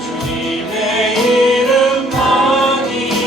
주님의 이름만이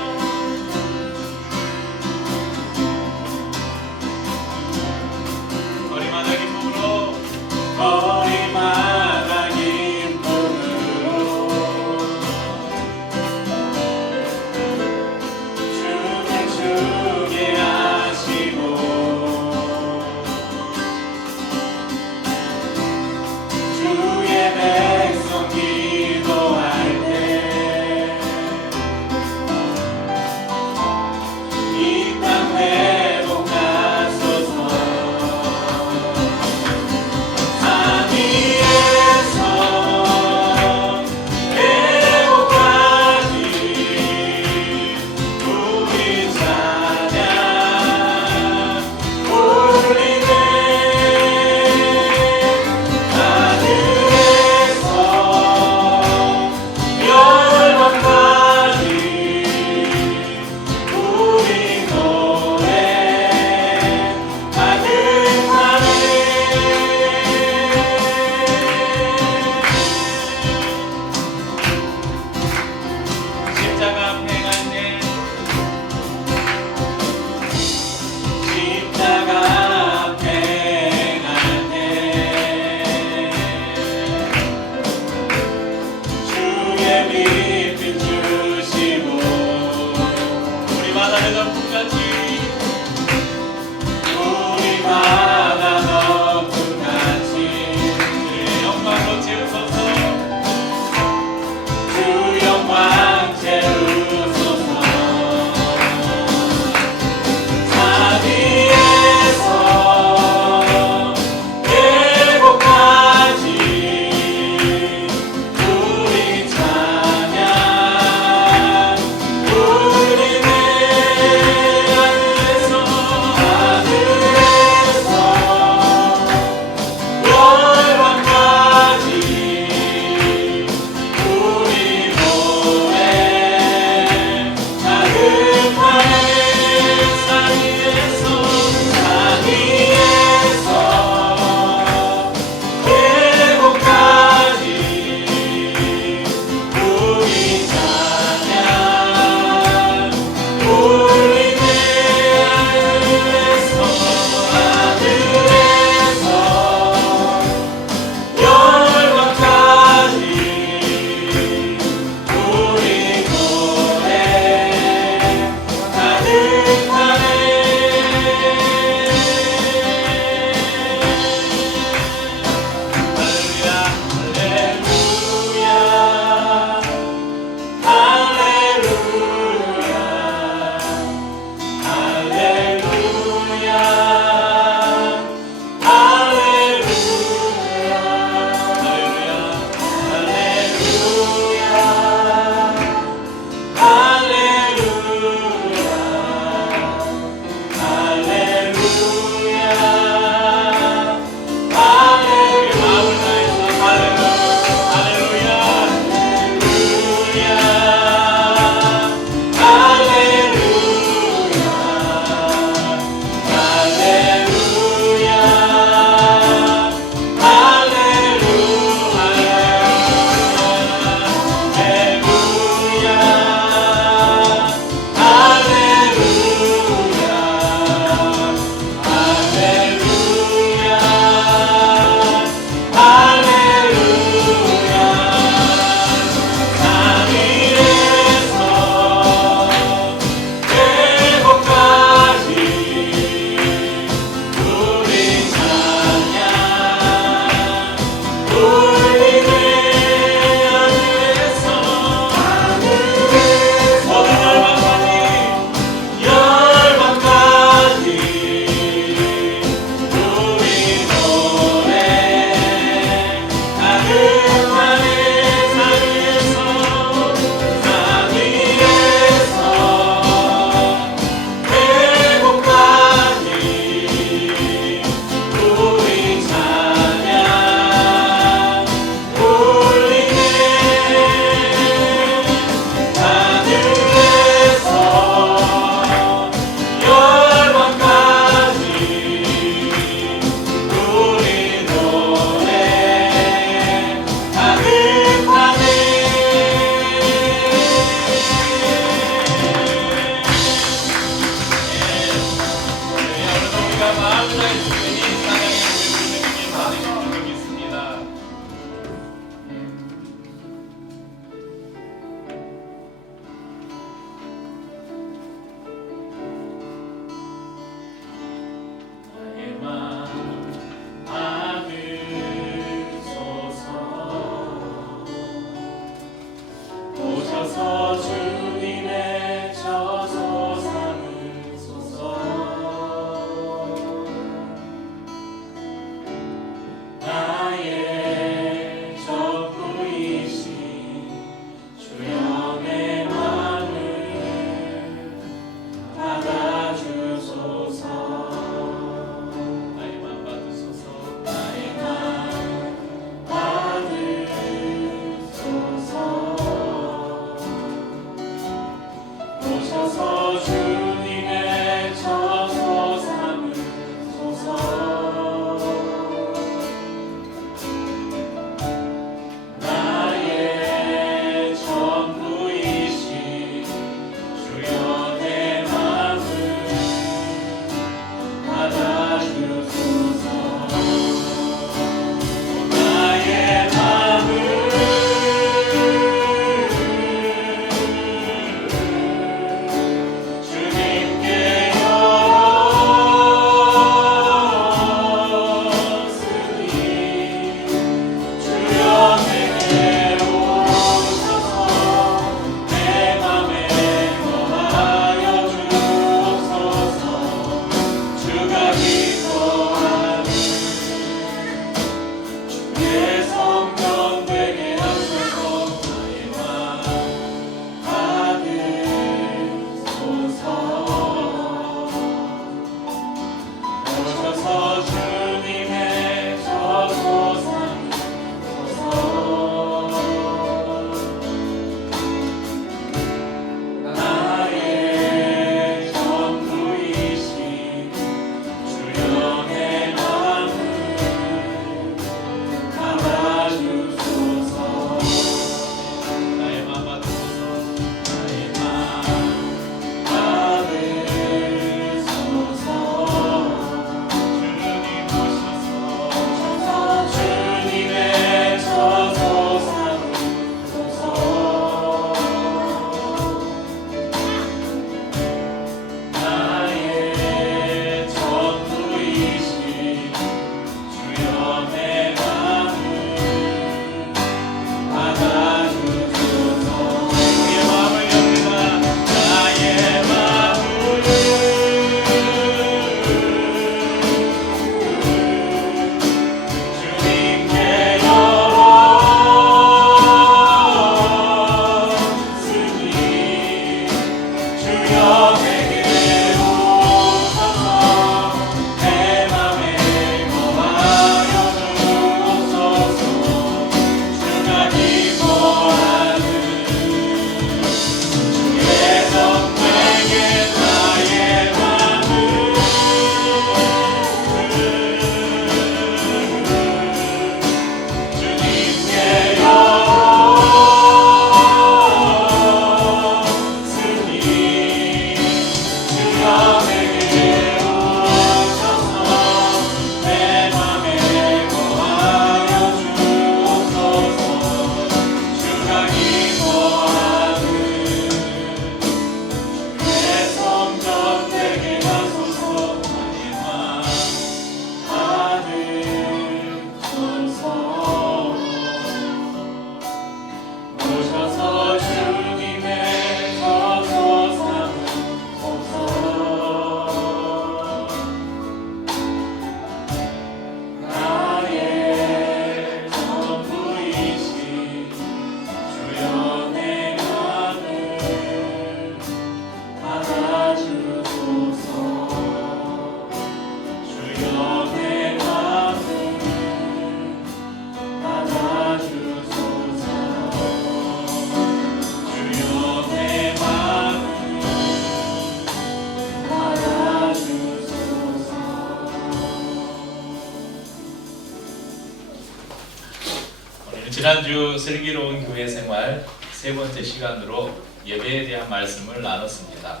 지난주 슬기로운 교회 생활 세 번째 시간으로 예배에 대한 말씀을 나눴습니다.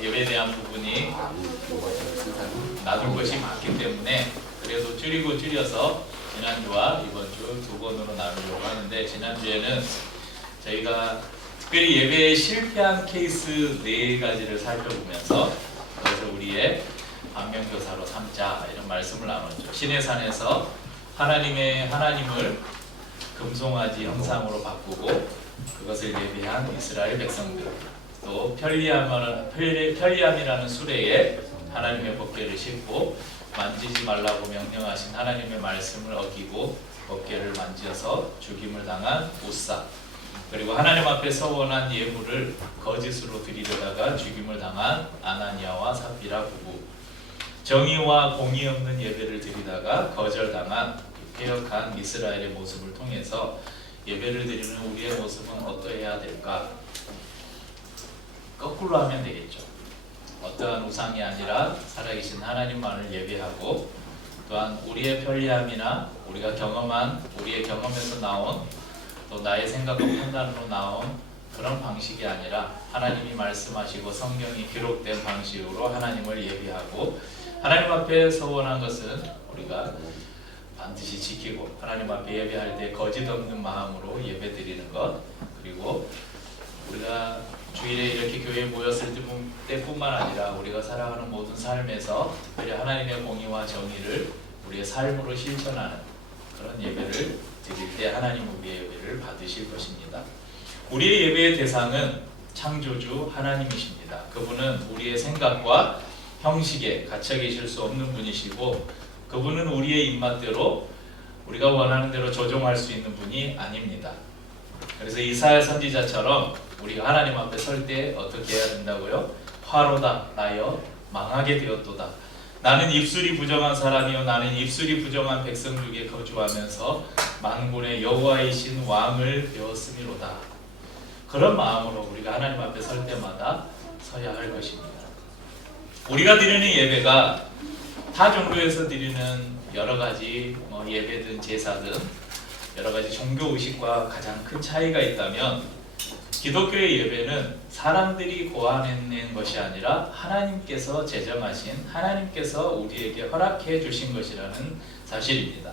예배에 대한 부분이 놔둘 것이 많기 때문에 그래도 줄여서 지난주와 이번 주 두 번으로 나누려고 하는데, 지난주에는 저희가 특별히 예배에 실패한 케이스 4가지를 살펴보면서 그것을 우리의 반면교사로 삼자 이런 말씀을 나눴죠. 시내산에서 하나님을 금송아지 형상으로 바꾸고 그것을 예배한 이스라엘 백성들, 또 편리함이라는 수레에 하나님의 법궤를 싣고 만지지 말라고 명령하신 하나님의 말씀을 어기고 법궤를 만져서 죽임을 당한 우사, 그리고 하나님 앞에 서원한 예물을 거짓으로 드리려다가 죽임을 당한 아나니아와 삽비라 부부, 정의와 공의 없는 예배를 드리다가 거절당한 폐역한 이스라엘의 모습을 통해서 예배를 드리는 우리의 모습은 어떠해야 될까? 거꾸로 하면 되겠죠. 어떠한 우상이 아니라 살아계신 하나님만을 예배하고, 또한 우리의 편리함이나 우리의 경험에서 나온, 또 나의 생각과 판단으로 나온 그런 방식이 아니라 하나님이 말씀하시고 성경이 기록된 방식으로 하나님을 예배하고, 하나님 앞에 서원한 것은 우리가 반드시 지키고, 하나님 앞에 예배할 때 거짓 없는 마음으로 예배드리는 것, 그리고 우리가 주일에 이렇게 교회에 모였을 때뿐만 아니라 우리가 살아가는 모든 삶에서 특별히 하나님의 공의와 정의를 우리의 삶으로 실천하는 그런 예배를 드릴 때 하나님 우리의 예배를 받으실 것입니다. 우리의 예배의 대상은 창조주 하나님이십니다. 그분은 우리의 생각과 형식에 갇혀 계실 수 없는 분이시고, 그분은 우리의 입맛대로 우리가 원하는 대로 조종할 수 있는 분이 아닙니다. 그래서 이사야 선지자처럼 우리가 하나님 앞에 설 때 어떻게 해야 된다고요? 화로다 나여 망하게 되었도다. 나는 입술이 부정한 사람이요 나는 입술이 부정한 백성 중에 거주하면서 만군의 여호와이신 왕을 배웠음이로다. 그런 마음으로 우리가 하나님 앞에 설 때마다 서야 할 것입니다. 우리가 드리는 예배가 타 종교에서 드리는 여러 가지 예배든 제사든 여러 가지 종교 의식과 가장 큰 차이가 있다면, 기독교의 예배는 사람들이 고안해낸 것이 아니라 하나님께서 제정하신, 하나님께서 우리에게 허락해 주신 것이라는 사실입니다.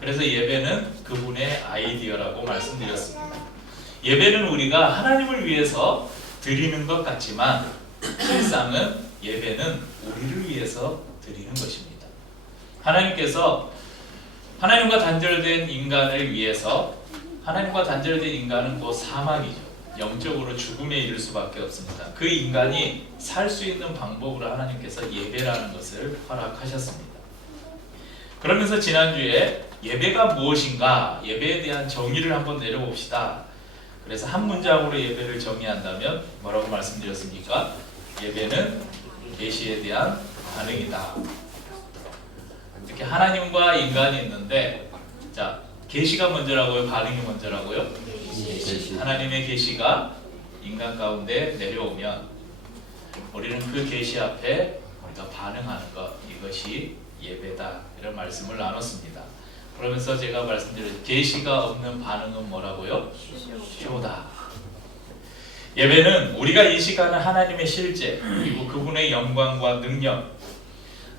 그래서 예배는 그분의 아이디어라고 말씀드렸습니다. 예배는 우리가 하나님을 위해서 드리는 것 같지만 실상은 예배는 우리를 위해서 드리는 것입니다. 하나님께서 하나님과 단절된 인간을 위해서, 하나님과 단절된 인간은 곧 사망이죠. 영적으로 죽음에 이를 수밖에 없습니다. 그 인간이 살 수 있는 방법으로 하나님께서 예배라는 것을 허락하셨습니다. 그러면서 지난주에 예배가 무엇인가, 예배에 대한 정의를 한번 내려봅시다. 그래서 한 문장으로 예배를 정의한다면 뭐라고 말씀드렸습니까? 예배는 계시에 대한 반응이다. 이렇게 하나님과 인간이 있는데, 자, 계시가 먼저라고요? 반응이 먼저라고요? 계시. 하나님의 계시가 인간 가운데 내려오면 우리는 그 계시 앞에 우리가 반응하는 것, 이것이 예배다. 이런 말씀을 나눴습니다. 그러면서 제가 말씀드린 계시가 없는 반응은 뭐라고요? 쇼다. 예배는 우리가 인식하는 하나님의 실제, 그리고 그분의 영광과 능력,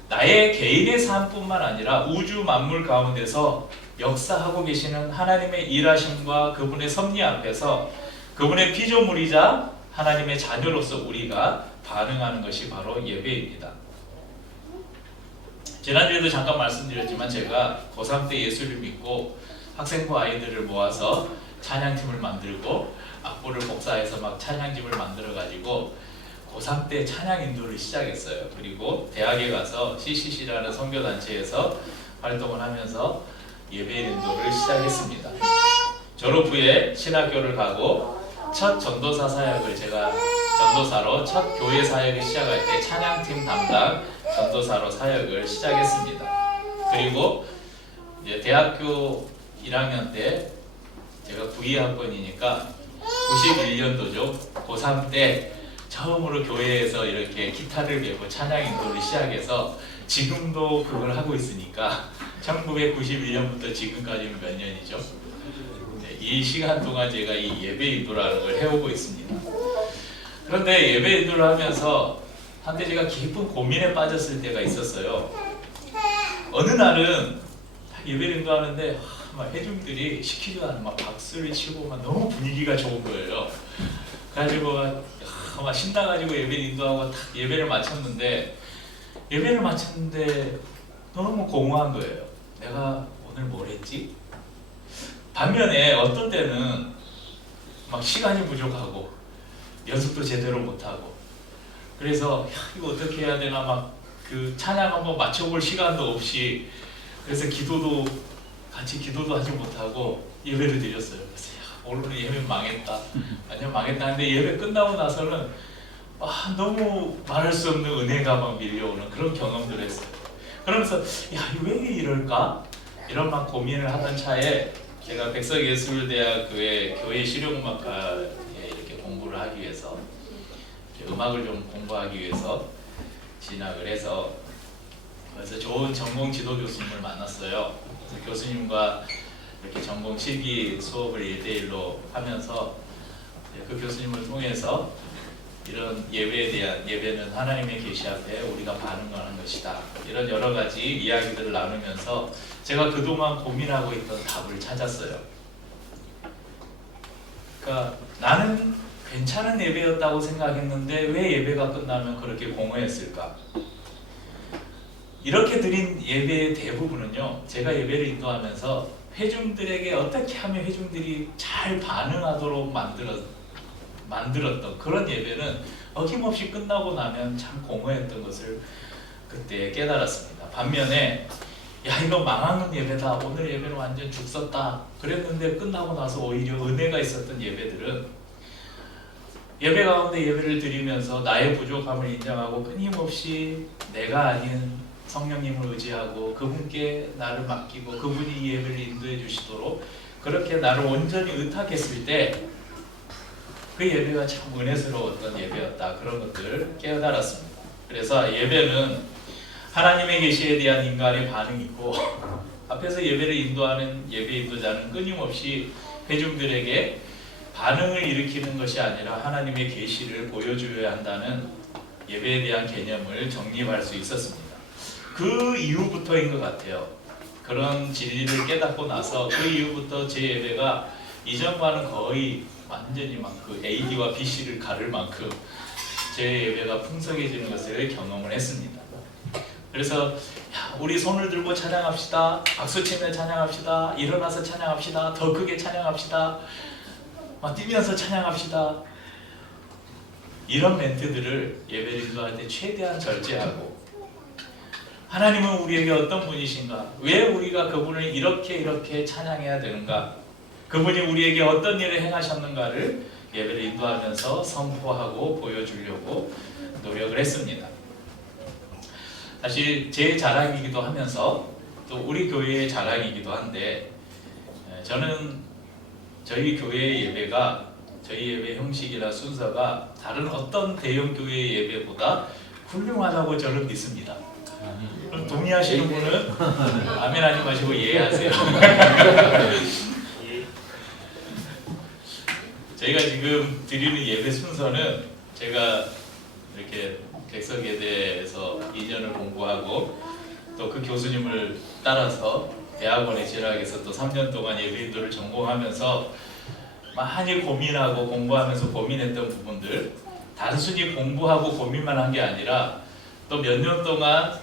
나의 개인의 삶뿐만 아니라 우주 만물 가운데서 역사하고 계시는 하나님의 일하심과 그분의 섭리 앞에서 그분의 피조물이자 하나님의 자녀로서 우리가 반응하는 것이 바로 예배입니다. 지난주에도 잠깐 말씀드렸지만, 제가 고3 때 예수를 믿고 학생부 아이들을 모아서 찬양팀을 만들고 악보를 복사해서 막 찬양집을 만들어가지고 고3 때 찬양 인도를 시작했어요. 그리고 대학에 가서 CCC라는 선교단체에서 활동을 하면서 예배 인도를 시작했습니다. 졸업 후에 신학교를 가고 첫 전도사 사역을, 제가 전도사로 첫 교회 사역을 시작할 때 찬양팀 담당 전도사로 사역을 시작했습니다. 그리고 이제 대학교 1학년 때 제가 92학번이니까 91년도죠. 고3 때 처음으로 교회에서 이렇게 기타를 메고 찬양 인도를 시작해서 지금도 그걸 하고 있으니까 1991년부터 지금까지는 몇 년이죠? 네, 이 시간 동안 제가 이 예배 인도라는 걸 해오고 있습니다. 그런데 예배 인도를 하면서 한때 제가 깊은 고민에 빠졌을 때가 있었어요. 어느 날은 예배 인도하는데 막 회중들이 시키지도 않은 막 박수를 치고 막 너무 분위기가 좋은 거예요. 그래가지고 막 신나가지고 예배 인도하고 딱 예배를 마쳤는데 너무 공허한 거예요. 내가 오늘 뭘 했지? 반면에 어떤 때는 막 시간이 부족하고 연습도 제대로 못하고 그래서 이거 어떻게 해야 되나 막 그 찬양 한번 맞춰볼 시간도 없이 그래서 같이 기도도 하지 못하고 예배를 드렸어요. 그래서 오늘 예배 망했다. 완전 망했다 하는데 예배 끝나고 나서는 너무 말할 수 없는 은혜가 막 밀려오는 그런 경험들을 했어요. 그러면서 왜 이럴까? 이런 막 고민을 하던 차에 제가 백석예술대학교의 교회 실용음악과에 이렇게 공부를 하기 위해서 음악을 좀 공부하기 위해서 진학을 해서 그래서 좋은 전공 지도 교수님을 만났어요. 그래서 교수님과 이렇게 전공 실기 수업을 1대1로 하면서 그 교수님을 통해서 이런 예배에 대한 예배는 하나님의 계시 앞에 우리가 반응하는 것이다. 이런 여러 가지 이야기들을 나누면서 제가 그동안 고민하고 있던 답을 찾았어요. 그러니까 나는 괜찮은 예배였다고 생각했는데 왜 예배가 끝나면 그렇게 공허했을까? 이렇게 드린 예배의 대부분은요, 제가 예배를 인도하면서 회중들에게 어떻게 하면 회중들이 잘 반응하도록 만들었던 그런 예배는 어김없이 끝나고 나면 참 공허했던 것을 그때 깨달았습니다. 반면에 이거 망하는 예배다, 오늘 예배는 완전 죽었다 그랬는데 끝나고 나서 오히려 은혜가 있었던 예배들은 예배 가운데 예배를 드리면서 나의 부족함을 인정하고 끊임없이 내가 아닌 성령님을 의지하고 그분께 나를 맡기고 그분이 이 예배를 인도해 주시도록 그렇게 나를 온전히 의탁했을 때 그 예배가 참 은혜스러웠던 예배였다. 그런 것들을 깨달았습니다. 그래서 예배는 하나님의 계시에 대한 인간의 반응이 있고 앞에서 예배를 인도하는 예배 인도자는 끊임없이 회중들에게 반응을 일으키는 것이 아니라 하나님의 계시를 보여줘야 한다는 예배에 대한 개념을 정립할 수 있었습니다. 그 이후부터인 것 같아요. 그런 진리를 깨닫고 나서 그 이후부터 제 예배가 이전과는 거의 완전히 막 그 AD와 BC를 가를 만큼 제 예배가 풍성해지는 것을 경험을 했습니다. 그래서 우리 손을 들고 찬양합시다. 박수치며 찬양합시다. 일어나서 찬양합시다. 더 크게 찬양합시다. 막 뛰면서 찬양합시다. 이런 멘트들을 예배를 인도할 때 최대한 절제하고 하나님은 우리에게 어떤 분이신가? 왜 우리가 그분을 이렇게 찬양해야 되는가? 그분이 우리에게 어떤 일을 행하셨는가를 예배를 인도하면서 선포하고 보여주려고 노력을 했습니다. 사실 제 자랑이기도 하면서 또 우리 교회의 자랑이기도 한데 저는 저희 교회의 예배가 저희 예배 형식이나 순서가 다른 어떤 대형 교회의 예배보다 훌륭하다고 저는 믿습니다. 그럼 동의하시는 분은 아멘 하지 마시고 예하세요. 저희가 지금 드리는 예배 순서는 제가 이렇게 백석예대에서 2년을 공부하고 또 그 교수님을 따라서 대학원에 진학해서 또 3년 동안 예배 인도를 전공하면서 많이 고민하고 공부하면서 고민했던 부분들, 단순히 공부하고 고민만 한 게 아니라 또 몇 년 동안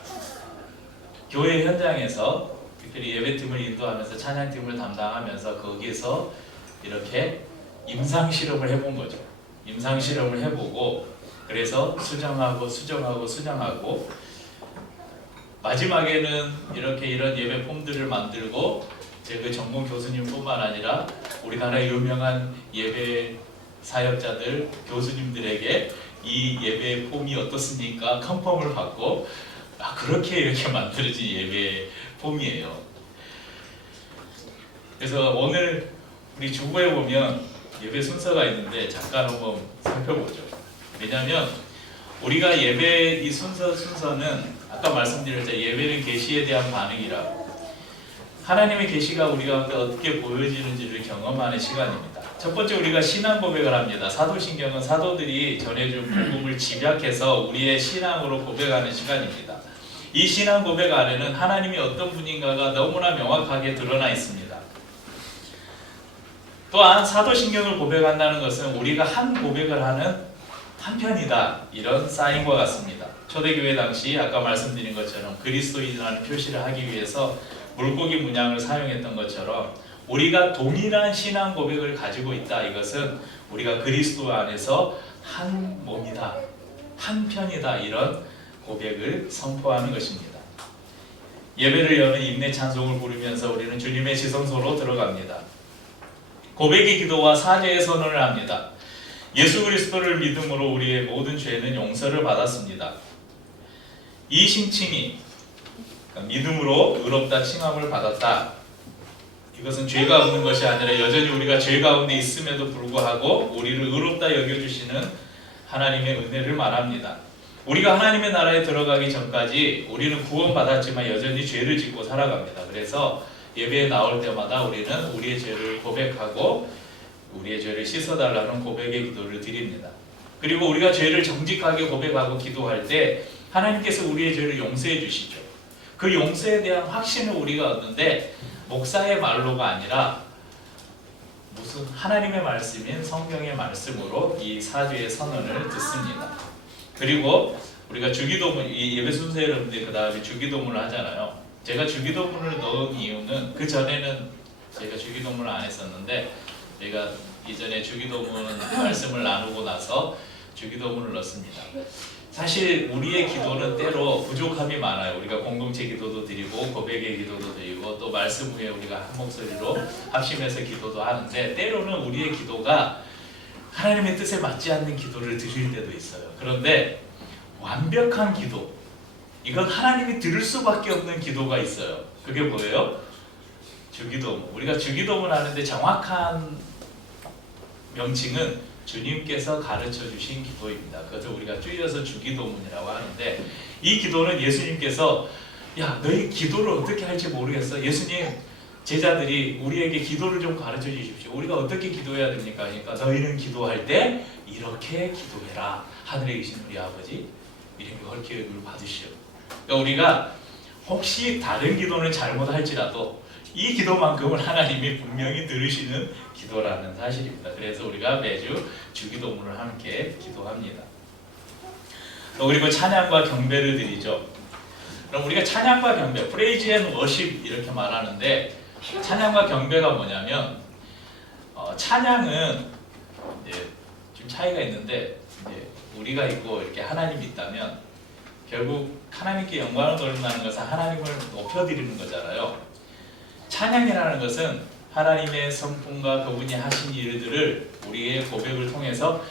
교회 현장에서 특별히 예배팀을 인도하면서 찬양팀을 담당하면서 거기에서 이렇게 임상 실험을 해본 거죠. 임상 실험을 해보고 그래서 수정하고 마지막에는 이렇게 이런 예배 폼들을 만들고 제 그 전공 교수님뿐만 아니라 우리나라 유명한 예배 사역자들 교수님들에게 이 예배 폼이 어떻습니까? 컨펌을 받고 그렇게 이렇게 만들어진 예배 폼이에요. 그래서 오늘 우리 주보에 보면 예배 순서가 있는데 잠깐 한번 살펴보죠. 왜냐하면 우리가 예배 이 순서는 아까 말씀드렸죠. 예배는 계시에 대한 반응이라고. 하나님의 계시가 우리 가운데 어떻게 보여지는지를 경험하는 시간입니다. 첫 번째 우리가 신앙 고백을 합니다. 사도신경은 사도들이 전해준 복음을 집약해서 우리의 신앙으로 고백하는 시간입니다. 이 신앙 고백 안에는 하나님이 어떤 분인가가 너무나 명확하게 드러나 있습니다. 또한 사도신경을 고백한다는 것은 우리가 한 고백을 하는 한편이다, 이런 사인과 같습니다. 초대교회 당시 아까 말씀드린 것처럼 그리스도인이라는 표시를 하기 위해서 물고기 문양을 사용했던 것처럼 우리가 동일한 신앙 고백을 가지고 있다. 이것은 우리가 그리스도 안에서 한 몸이다, 한 편이다, 이런 고백을 선포하는 것입니다. 예배를 여는 임내 찬송을 부르면서 우리는 주님의 지성소로 들어갑니다. 고백의 기도와 사죄의 선언을 합니다. 예수 그리스도를 믿음으로 우리의 모든 죄는 용서를 받았습니다. 이 신칭이 믿음으로 의롭다 칭함을 받았다. 이것은 죄가 없는 것이 아니라 여전히 우리가 죄 가운데 있음에도 불구하고 우리를 의롭다 여겨주시는 하나님의 은혜를 말합니다. 우리가 하나님의 나라에 들어가기 전까지 우리는 구원받았지만 여전히 죄를 짓고 살아갑니다. 그래서 예배에 나올 때마다 우리는 우리의 죄를 고백하고 우리의 죄를 씻어달라는 고백의 기도를 드립니다. 그리고 우리가 죄를 정직하게 고백하고 기도할 때 하나님께서 우리의 죄를 용서해 주시죠. 그 용서에 대한 확신을 우리가 얻는데 목사의 말로가 아니라 무슨 하나님의 말씀인 성경의 말씀으로 이 사죄의 선언을 듣습니다. 그리고 우리가 주기도문, 이 예배 순서에 여러분들 그 다음에 주기도문을 하잖아요. 제가 주기도문을 넣은 이유는 그 전에는 제가 주기도문을 안 했었는데 제가 이전에 주기도문 말씀을 나누고 나서 주기도문을 넣습니다. 사실 우리의 기도는 때로 부족함이 많아요. 우리가 공동체 기도도 드리고 고백의 기도도 드리고 또 말씀 후에 우리가 한 목소리로 합심해서 기도도 하는데 때로는 우리의 기도가 하나님의 뜻에 맞지 않는 기도를 드릴 때도 있어요. 그런데 완벽한 기도, 이건 하나님이 들을 수밖에 없는 기도가 있어요. 그게 뭐예요? 주기도문. 우리가 주기도문 하는데 정확한 명칭은 주님께서 가르쳐 주신 기도입니다. 그것을 우리가 줄여서 주기도문이라고 하는데 이 기도는 예수님께서 야, 너희 기도를 어떻게 할지 모르겠어. 예수님, 제자들이 우리에게 기도를 좀 가르쳐 주십시오. 우리가 어떻게 기도해야 됩니까? 그러니까 너희는 기도할 때 이렇게 기도해라. 하늘에 계신 우리 아버지 이름이 얽히 여김을 받으시오. 그러니까 우리가 혹시 다른 기도는 잘못할지라도 이 기도만큼은 하나님이 분명히 들으시는 기도라는 사실입니다. 그래서 우리가 매주 주기도문을 함께 기도합니다. 그리고 찬양과 경배를 드리죠. 그럼 우리가 찬양과 경배, 프레이즈 앤 워십 이렇게 말하는데 찬양과 경배가 뭐냐면 찬양은 이제 좀 차이가 있는데 이제 우리가 있고 이렇게 하나님이 있다면 결국 하나님께 영광을 돌린다는 것은 하나님을 높여드리는 거잖아요. 찬양이라는 것은 하나님의 성품과 그분이 하신 일들을 우리의 고백을 통해서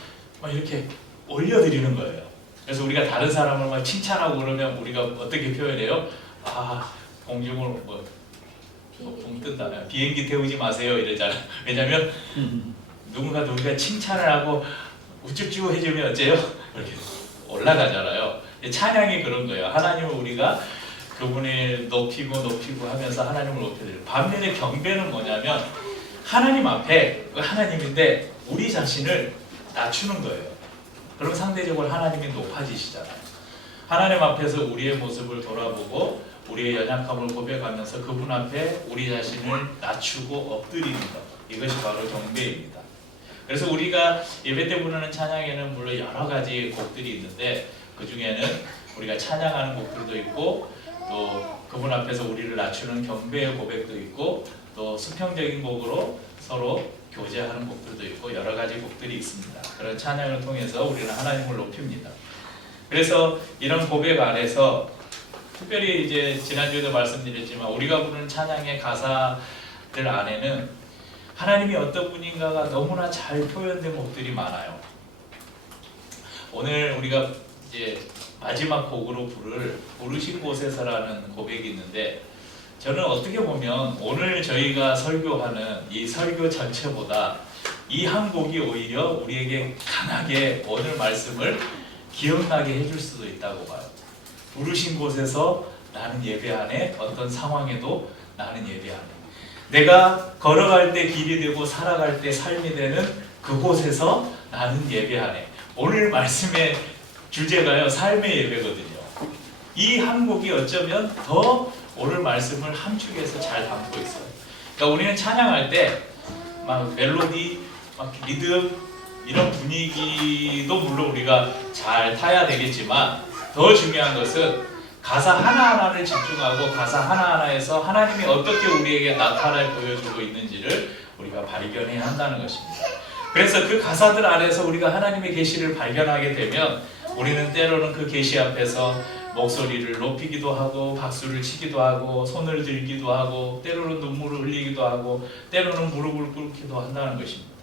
이렇게 올려드리는 거예요. 그래서 우리가 다른 사람을 막 칭찬하고 그러면 우리가 어떻게 표현해요? 아, 공중을 붕 뜬다, 비행기 태우지 마세요 이러잖아요. 왜냐하면 누군가 칭찬을 하고 우쭈쭈 해주면 어째요? 이렇게 올라가잖아요. 찬양이 그런 거예요. 하나님을 우리가 그분을 높이고 하면서 하나님을 높여드려요. 반면에 경배는 뭐냐면 하나님 앞에 하나님인데 우리 자신을 낮추는 거예요. 그럼 상대적으로 하나님이 높아지시잖아요. 하나님 앞에서 우리의 모습을 돌아보고 우리의 연약함을 고백하면서 그분 앞에 우리 자신을 낮추고 엎드리는 것, 이것이 바로 경배입니다. 그래서 우리가 예배 때 부르는 찬양에는 물론 여러 가지 곡들이 있는데 그 중에는 우리가 찬양하는 곡들도 있고 또 그분 앞에서 우리를 낮추는 경배의 고백도 있고 또 수평적인 곡으로 서로 교제하는 곡들도 있고 여러 가지 곡들이 있습니다. 그런 찬양을 통해서 우리는 하나님을 높입니다. 그래서 이런 고백 안에서 특별히 이제 지난주에도 말씀드렸지만 우리가 부르는 찬양의 가사들 안에는 하나님이 어떤 분인가가 너무나 잘 표현된 곡들이 많아요. 오늘 우리가 이제 마지막 곡으로 부르신 곳에서라는 고백이 있는데 저는 어떻게 보면 오늘 저희가 설교하는 이 설교 전체보다 이 한 곡이 오히려 우리에게 강하게 오늘 말씀을 기억나게 해줄 수도 있다고 봐요. 부르신 곳에서 나는 예배 안에 어떤 상황에도 나는 예배하네. 내가 걸어갈 때 길이 되고 살아갈 때 삶이 되는 그곳에서 나는 예배하네. 오늘 말씀의 주제가요, 삶의 예배거든요. 이 한국이 어쩌면 더 오늘 말씀을 함축해서 잘 담고 있어요. 그러니까 우리는 찬양할 때 막 멜로디, 막 리듬 이런 분위기도 물론 우리가 잘 타야 되겠지만 더 중요한 것은 가사 하나하나를 집중하고 가사 하나하나에서 하나님이 어떻게 우리에게 나타나 보여주고 있는지를 우리가 발견해야 한다는 것입니다. 그래서 그 가사들 안에서 우리가 하나님의 계시를 발견하게 되면 우리는 때로는 그 계시 앞에서 목소리를 높이기도 하고 박수를 치기도 하고 손을 들기도 하고 때로는 눈물을 흘리기도 하고 때로는 무릎을 꿇기도 한다는 것입니다.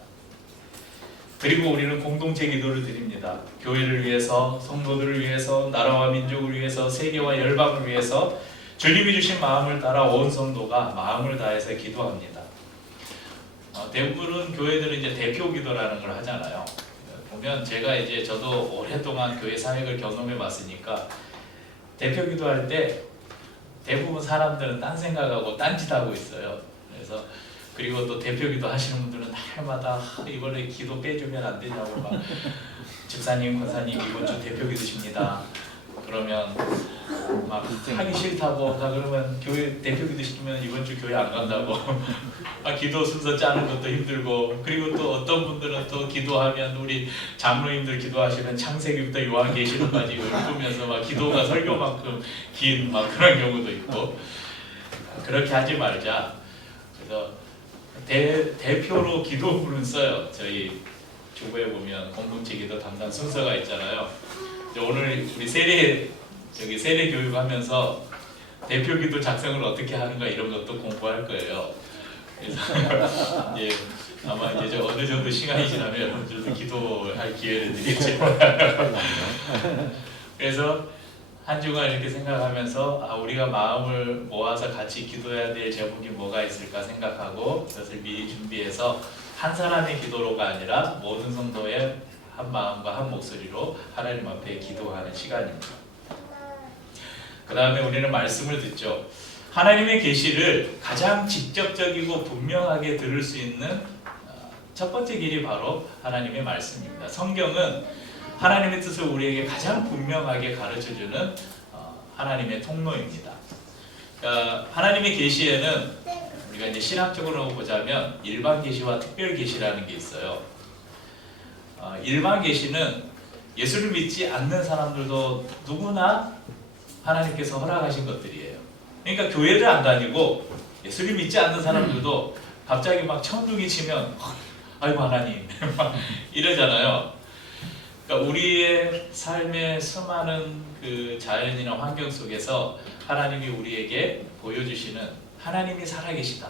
그리고 우리는 공동체 기도를 드립니다. 교회를 위해서, 성도들을 위해서, 나라와 민족을 위해서, 세계와 열방을 위해서 주님이 주신 마음을 따라 온 성도가 마음을 다해서 기도합니다. 대부분은 교회들은 이제 대표 기도라는 걸 하잖아요. 보면 제가 이제 저도 오랫동안 교회 사역을 경험해 봤으니까 대표 기도할 때 대부분 사람들은 딴 생각하고 딴짓하고 있어요. 그래서 그리고 또 대표 기도 하시는 분들은 날마다 이번에 기도 빼주면 안 되냐고 막 집사님, 권사님 이번 주 대표 기도십니다. 그러면 막 하기 싫다고 나 그러면 교회 대표 기도 시키면 이번 주 교회 안 간다고 기도 순서 짜는 것도 힘들고 그리고 또 어떤 분들은 또 기도하면 우리 장로님들 기도하시면 창세기부터 요한계시록까지 읽으면서 막 기도가 설교만큼 긴 막 그런 경우도 있고 그렇게 하지 말자. 그래서 대표로 기도문을 써요. 저희 주보에 보면 공동체 기도 담당 순서가 있잖아요. 오늘 우리 세례 교육하면서 대표 기도 작성을 어떻게 하는가 이런 것도 공부할 거예요. 그래서 이제 아마 이제 어느 정도 시간이 지나면 여러분들도 기도할 기회를 드리겠죠. 그래서 한 주간 이렇게 생각하면서 우리가 마음을 모아서 같이 기도해야 될 제목이 뭐가 있을까 생각하고 그것을 미리 준비해서 한 사람의 기도로가 아니라 모든 성도의 한 마음과 한 목소리로 하나님 앞에 기도하는 시간입니다. 그 다음에 우리는 말씀을 듣죠. 하나님의 계시를 가장 직접적이고 분명하게 들을 수 있는 첫 번째 길이 바로 하나님의 말씀입니다. 성경은 하나님의 뜻을 우리에게 가장 분명하게 가르쳐주는 하나님의 통로입니다. 그러니까 하나님의 계시에는 우리가 이제 신학적으로 보자면 일반 계시와 특별 계시라는 게 있어요. 일반 계시는 예수를 믿지 않는 사람들도 누구나 하나님께서 허락하신 것들이에요. 그러니까 교회를 안 다니고 예수를 믿지 않는 사람들도 갑자기 막 천둥이 치면 아이고 하나님 막 이러잖아요. 그러니까 우리의 삶의 수많은 그 자연이나 환경 속에서 하나님이 우리에게 보여주시는 하나님이 살아계시다.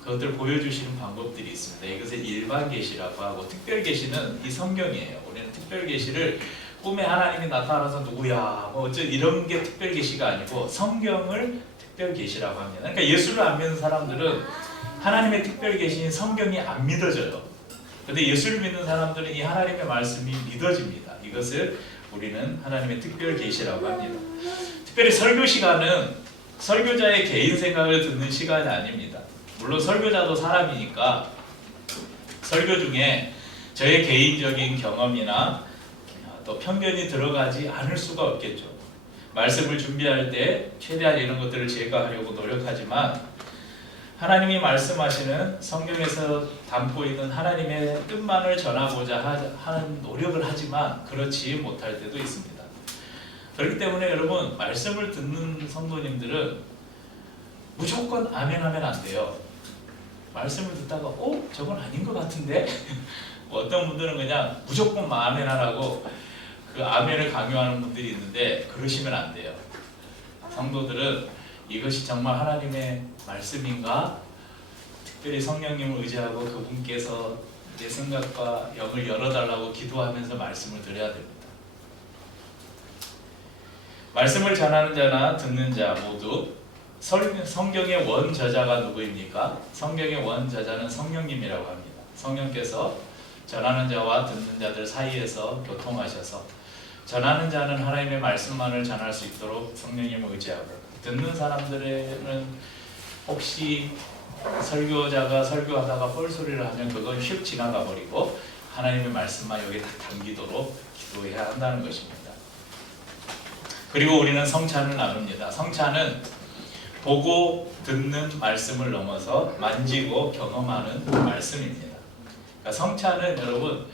그것들 보여주시는 방법들이 있습니다. 이것을 일반 계시라고 하고 특별 계시는 이 성경이에요. 우리는 특별 계시를 꿈에 하나님이 나타나서 누구야 뭐 어쩌 이런 게 특별 계시가 아니고 성경을 특별 계시라고 합니다. 그러니까 예수를 안 믿는 사람들은 하나님의 특별 계시인 성경이 안 믿어져요. 그런데 예수를 믿는 사람들은 이 하나님의 말씀이 믿어집니다. 이것을 우리는 하나님의 특별 계시라고 합니다. 특별히 설교 시간은 설교자의 개인 생각을 듣는 시간이 아닙니다. 물론 설교자도 사람이니까 설교 중에 저의 개인적인 경험이나 또 편견이 들어가지 않을 수가 없겠죠. 말씀을 준비할 때 최대한 이런 것들을 제거하려고 노력하지만 하나님이 말씀하시는 성경에서 담고 있는 하나님의 뜻만을 전하고자 하는 노력을 하지만 그렇지 못할 때도 있습니다. 그렇기 때문에 여러분 말씀을 듣는 성도님들은 무조건 아멘 하면 안 돼요. 말씀을 듣다가 저건 아닌 것 같은데 어떤 분들은 그냥 무조건 아멘 하라고 그 아멘을 강요하는 분들이 있는데 그러시면 안 돼요. 성도들은 이것이 정말 하나님의 말씀인가? 특별히 성령님을 의지하고 그분께서 내 생각과 영을 열어달라고 기도하면서 말씀을 드려야 됩니다. 말씀을 전하는 자나 듣는 자 모두 성경의 원저자가 누구입니까? 성경의 원저자는 성령님이라고 합니다. 성령께서 전하는 자와 듣는 자들 사이에서 교통하셔서 전하는 자는 하나님의 말씀만을 전할 수 있도록 성령님을 의지하고 듣는 사람들은 혹시 설교자가 설교하다가 뻘소리를 하면 그건 휙 지나가 버리고 하나님의 말씀만 여기에 다 담기도록 기도해야 한다는 것입니다. 그리고 우리는 성찬을 나눕니다. 성찬은 보고 듣는 말씀을 넘어서 만지고 경험하는 말씀입니다. 그러니까 성찬은 여러분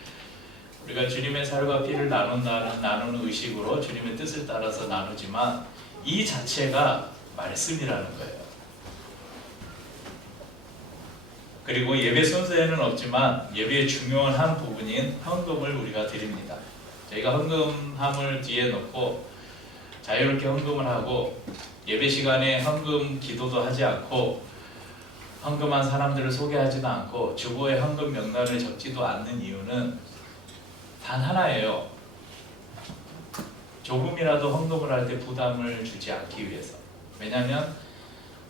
우리가 주님의 살과 피를 나누는 의식으로 주님의 뜻을 따라서 나누지만 이 자체가 말씀이라는 거예요. 그리고 예배 순서에는 없지만 예배의 중요한 한 부분인 헌금을 우리가 드립니다. 저희가 헌금함을 뒤에 놓고 자유롭게 헌금을 하고 예배 시간에 헌금 기도도 하지 않고 헌금한 사람들을 소개하지도 않고 주보에 헌금 명단을 적지도 않는 이유는 단 하나예요. 조금이라도 헌금을 할 때 부담을 주지 않기 위해서. 왜냐하면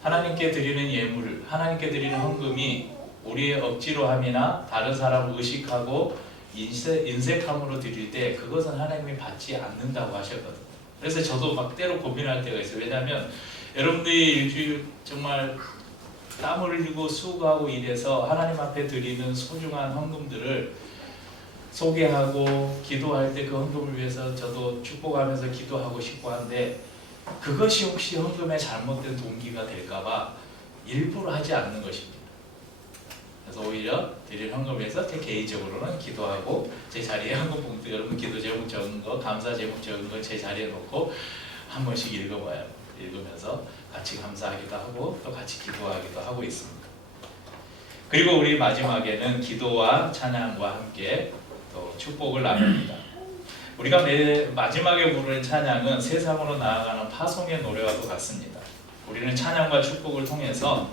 하나님께 드리는 예물, 하나님께 드리는 헌금이 우리의 억지로 함이나 다른 사람을 의식하고 인색함으로 드릴 때 그것은 하나님이 받지 않는다고 하셨거든요. 그래서 저도 막 때로 고민할 때가 있어요. 왜냐하면 여러분들이 일주일 정말 땀을 흘리고 수고하고 일해서 하나님 앞에 드리는 소중한 헌금들을 소개하고 기도할 때 그 헌금을 위해서 저도 축복하면서 기도하고 싶고 한데 그것이 혹시 헌금의 잘못된 동기가 될까봐 일부러 하지 않는 것입니다. 그래서 오히려 드릴 헌금에서 제 개인적으로는 기도하고 제 자리에 헌금 봉투 여러분 기도 제목 적은 거 감사 제목 적은 거 제 자리에 놓고 한 번씩 읽어봐요. 읽으면서 같이 감사하기도 하고 또 같이 기도하기도 하고 있습니다. 그리고 우리 마지막에는 기도와 찬양과 함께 또 축복을 나눕니다. 우리가 마지막에 부르는 찬양은 세상으로 나아가는 파송의 노래와도 같습니다. 우리는 찬양과 축복을 통해서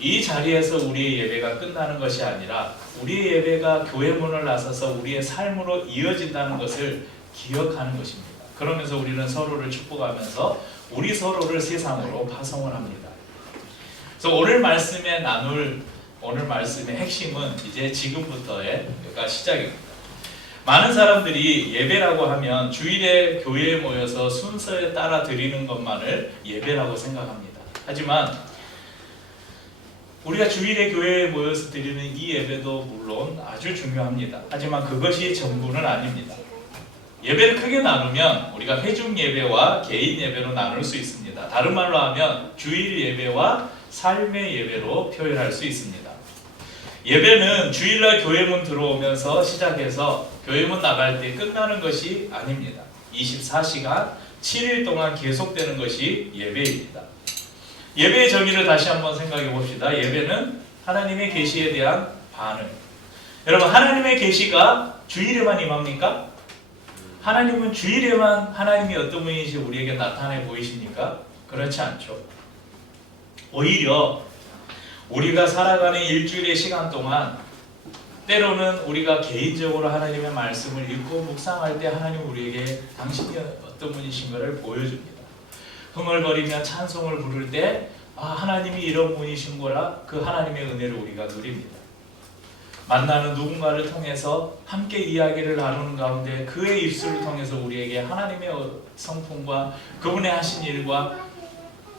이 자리에서 우리의 예배가 끝나는 것이 아니라 우리의 예배가 교회 문을 나서서 우리의 삶으로 이어진다는 것을 기억하는 것입니다. 그러면서 우리는 서로를 축복하면서 우리 서로를 세상으로 파송을 합니다. 그래서 오늘 말씀에 나눌 오늘 말씀의 핵심은 이제 지금부터가 시작입니다. 많은 사람들이 예배라고 하면 주일에 교회에 모여서 순서에 따라 드리는 것만을 예배라고 생각합니다. 하지만 우리가 주일에 교회에 모여서 드리는 이 예배도 물론 아주 중요합니다. 하지만 그것이 전부는 아닙니다. 예배를 크게 나누면 우리가 회중 예배와 개인 예배로 나눌 수 있습니다. 다른 말로 하면 주일 예배와 삶의 예배로 표현할 수 있습니다. 예배는 주일날 교회문 들어오면서 시작해서 교회문 나갈 때 끝나는 것이 아닙니다. 24시간 7일 동안 계속되는 것이 예배입니다. 예배의 정의를 다시 한번 생각해 봅시다. 예배는 하나님의 계시에 대한 반응. 여러분 하나님의 계시가 주일에만 임합니까? 하나님은 주일에만 하나님이 어떤 분인지 우리에게 나타내 보이십니까? 그렇지 않죠. 오히려 우리가 살아가는 일주일의 시간 동안 때로는 우리가 개인적으로 하나님의 말씀을 읽고 묵상할 때 하나님 우리에게 당신이 어떤 분이신가를 보여줍니다. 흥얼거리며 찬송을 부를 때 하나님이 이런 분이신 거라 그 하나님의 은혜를 우리가 누립니다. 만나는 누군가를 통해서 함께 이야기를 나누는 가운데 그의 입술을 통해서 우리에게 하나님의 성품과 그분의 하신 일과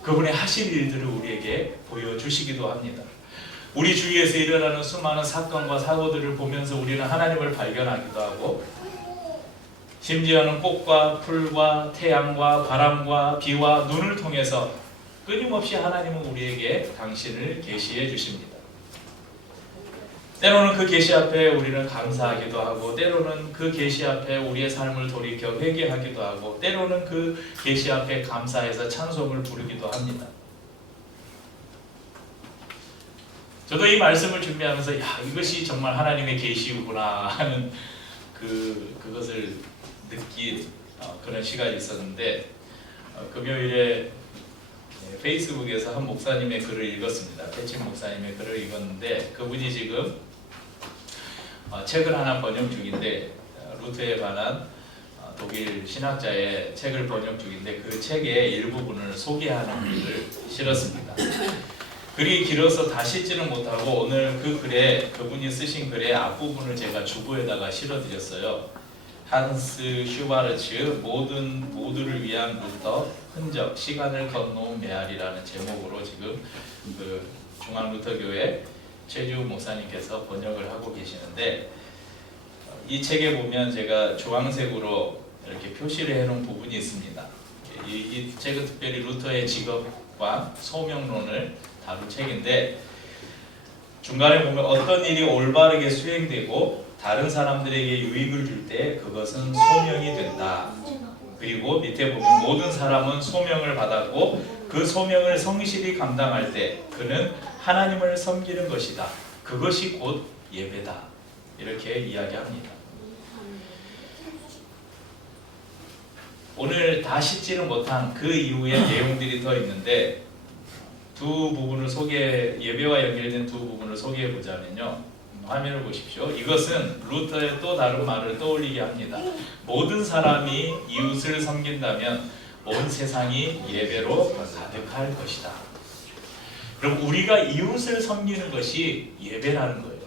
그분의 하실 일들을 우리에게 보여주시기도 합니다. 우리 주위에서 일어나는 수많은 사건과 사고들을 보면서 우리는 하나님을 발견하기도 하고 심지어는 꽃과 풀과 태양과 바람과 비와 눈을 통해서 끊임없이 하나님은 우리에게 당신을 계시해 주십니다. 때로는 그 계시 앞에 우리는 감사하기도 하고 때로는 그 계시 앞에 우리의 삶을 돌이켜 회개하기도 하고 때로는 그 계시 앞에 감사해서 찬송을 부르기도 합니다. 저도 이 말씀을 준비하면서 이것이 정말 하나님의 계시구나 하는 그것을 느낀 그런 시간이 있었는데 금요일에 페이스북에서 한 목사님의 글을 읽었습니다. 패친 목사님의 글을 읽었는데 그분이 지금 책을 하나 번역 중인데 루터에 관한 독일 신학자의 책을 번역 중인데 그 책의 일부분을 소개하는 글을 실었습니다. 글이 길어서 다 싣지는 못하고 오늘 그 글에 그분이 쓰신 글의 앞부분을 제가 주보에다가 실어드렸어요. 한스 슈바르츠 모두를 위한 루터 흔적 시간을 건너온 메아리라는 제목으로 지금 그 중앙루터교회 최주 목사님께서 번역을 하고 계시는데, 이 책에 보면 제가 주황색으로 이렇게 표시를 해놓은 부분이 있습니다. 이 책은 특별히 루터의 직업과 소명론을 다룬 책인데, 중간에 보면 어떤 일이 올바르게 수행되고 다른 사람들에게 유익을 줄 때 그것은 소명이 된다. 그리고 밑에 보면 모든 사람은 소명을 받았고 그 소명을 성실히 감당할 때 그는 하나님을 섬기는 것이다. 그것이 곧 예배다. 이렇게 이야기합니다. 오늘 다 씻지는 못한 그 이후의 내용들이 더 있는데, 예배와 연결된 두 부분을 소개해 보자면요. 화면을 보십시오. 이것은 루터의 또 다른 말을 떠올리게 합니다. 모든 사람이 이웃을 섬긴다면 온 세상이 예배로 가득할 것이다. 그럼 우리가 이웃을 섬기는 것이 예배라는 거예요.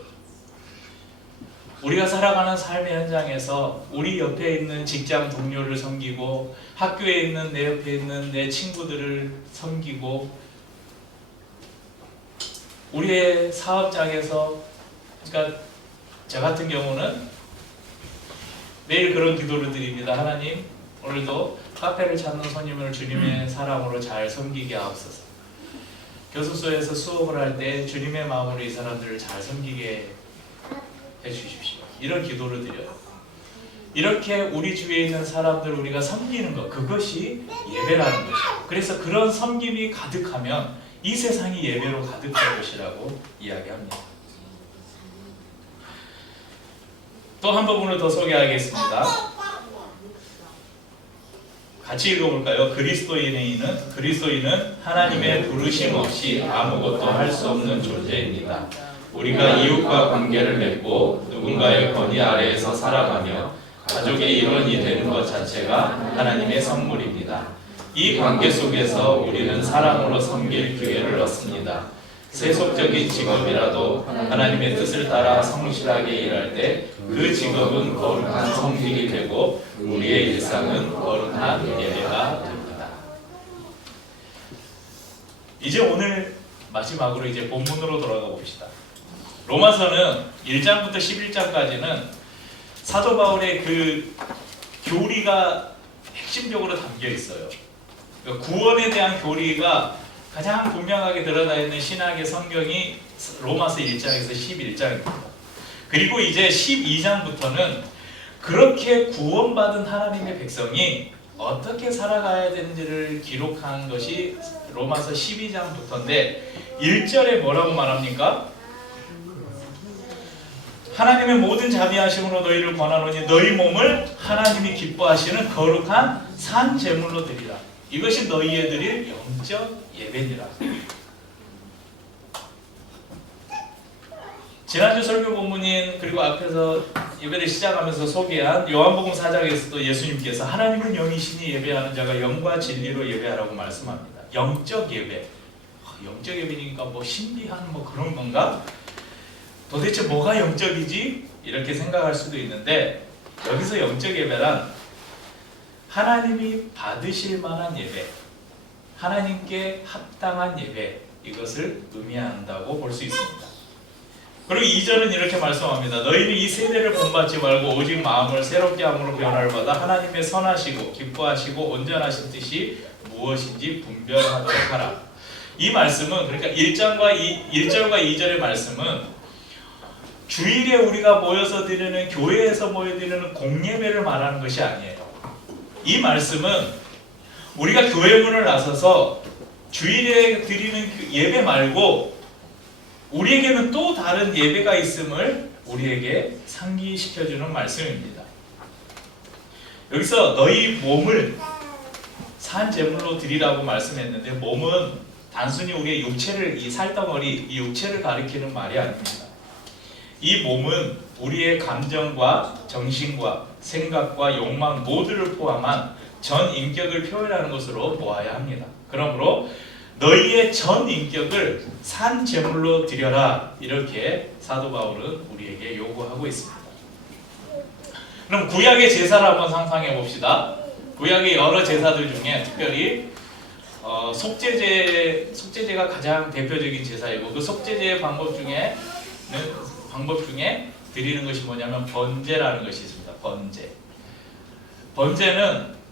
우리가 살아가는 삶의 현장에서 우리 옆에 있는 직장 동료를 섬기고, 학교에 있는 내 옆에 있는 내 친구들을 섬기고, 우리의 사업장에서, 그러니까 저 같은 경우는 매일 그런 기도를 드립니다. 하나님, 오늘도 카페를 찾는 손님을 주님의 사랑으로 잘 섬기게 하옵소서. 교습소에서 수업을 할 때 주님의 마음으로 이 사람들을 잘 섬기게 해주십시오. 이런 기도를 드려요. 이렇게 우리 주위에 있는 사람들 우리가 섬기는 것, 그것이 예배라는 것이죠. 그래서 그런 섬김이 가득하면 이 세상이 예배로 가득할 것이라고 이야기합니다. 또 한 부분을 더 소개하겠습니다. 같이 읽어볼까요? 그리스도인은 하나님의 부르심 없이 아무것도 할 수 없는 존재입니다. 우리가 이웃과 관계를 맺고 누군가의 권위 아래에서 살아가며 가족의 일원이 되는 것 자체가 하나님의 선물입니다. 이 관계 속에서 우리는 사랑으로 섬길 기회를 얻습니다. 세속적인 직업이라도 하나님의 뜻을 따라 성실하게 일할 때 그 직업은 거룩한 성직이 되고 우리의 일상은 거룩한 예배가 됩니다. 이제 오늘 마지막으로 이제 본문으로 돌아가 봅시다. 로마서는 1장부터 11장까지는 사도 바울의 그 교리가 핵심적으로 담겨 있어요. 그러니까 구원에 대한 교리가 가장 분명하게 드러나 있는 신학의 성경이 로마서 1장에서 11장입니다. 그리고 이제 12장부터는 그렇게 구원받은 하나님의 백성이 어떻게 살아가야 되는지를 기록한 것이 로마서 12장부터인데, 1절에 뭐라고 말합니까? 하나님의 모든 자비하심으로 너희를 권하노니 너희 몸을 하나님이 기뻐하시는 거룩한 산 제물로 드리라. 이것이 너희의 드릴 영적 예배니라. 지난주 설교 본문인, 그리고 앞에서 예배를 시작하면서 소개한 요한복음 4장에서도 예수님께서 하나님은 영이시니 예배하는 자가 영과 진리로 예배하라고 말씀합니다. 영적 예배. 영적 예배니까 뭐 신비한 뭐 그런 건가? 도대체 뭐가 영적이지? 이렇게 생각할 수도 있는데, 여기서 영적 예배란 하나님이 받으실 만한 예배, 하나님께 합당한 예배, 이것을 의미한다고 볼 수 있습니다. 그리고 2절은 이렇게 말씀합니다. 너희는 이 세대를 본받지 말고 오직 마음을 새롭게 함으로 변화를 받아 하나님의 선하시고 기뻐하시고 온전하신 뜻이 무엇인지 분별하도록 하라. 이 말씀은, 그러니까 1절과 2절의 말씀은 주일에 우리가 모여서 드리는, 교회에서 모여 드리는 공예배를 말하는 것이 아니에요. 이 말씀은 우리가 교회 문을 나서서 주일에 드리는 그 예배 말고 우리에게는 또 다른 예배가 있음을 우리에게 상기시켜주는 말씀입니다. 여기서 너희 몸을 산 제물로 드리라고 말씀했는데, 몸은 단순히 우리의 육체를, 이 살덩어리, 이 육체를 가리키는 말이 아닙니다. 이 몸은 우리의 감정과 정신과 생각과 욕망 모두를 포함한 전 인격을 표현하는 것으로 보아야 합니다. 그러므로 너희의 전 인격을 산 제물로 드려라, 이렇게 사도 바울은 우리에게 요구하고 있습니다. 그럼 구약의 제사를 한번 상상해 봅시다. 구약의 여러 제사들 중에 특별히 속죄제가 가장 대표적인 제사이고, 그 속죄제의 방법 중에 드리는 것이 뭐냐면 번제라는 것이 있습니다.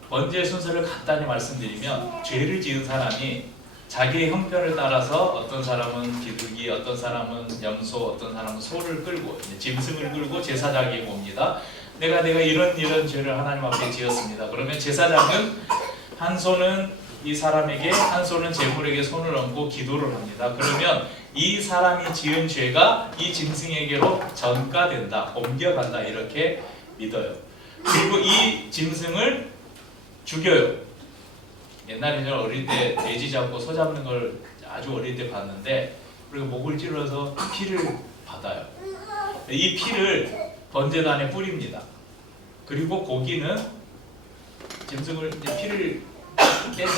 번제 순서를 간단히 말씀드리면, 죄를 지은 사람이 자기의 형편을 따라서 어떤 사람은 비둘기, 어떤 사람은 염소, 어떤 사람은 소를 끌고 짐승을 끌고 제사장에게 옵니다. 내가 이런 죄를 하나님 앞에 지었습니다. 그러면 제사장은 한 손은 이 사람에게, 한 손은 제물에게 손을 얹고 기도를 합니다. 그러면 이 사람이 지은 죄가 이 짐승에게로 전가된다, 옮겨간다, 이렇게 믿어요. 그리고 이 짐승을 죽여요. 옛날에 저는 어릴 때 돼지 잡고 소 잡는 걸 아주 어릴 때 봤는데, 그리고 목을 찔러서 피를 받아요. 이 피를 번제단에 뿌립니다. 그리고 고기는 짐승을 피를 빼면